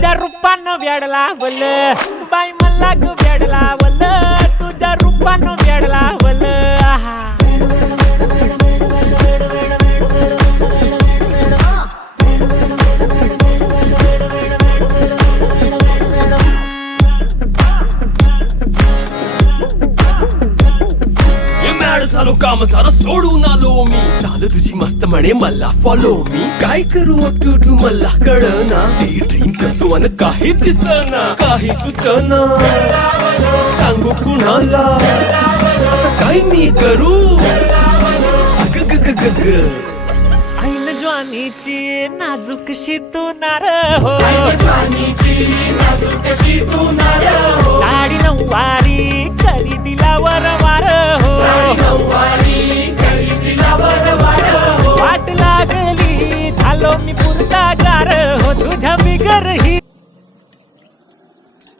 तुझ्या रूपानं वेड लावल बाई मला ग वेड लावल तुझ्या रूपानं वेड लावल आहा झालो काम सारा सोडून आलो मी चाल तुझी मस्त म्हणे मला फॉलो मी काय करू टू मला कळना ड्रीम करतो आणि काही दिसना काही सुचना सांगू कुणाला आता काय मी करू ऐन ज्वानीची नाजूकशी तू नार हो साडी नऊवारी करी दिलावर वार हो वाट लागली झालो मी पुरता गार हो तुझ्या बिगर ही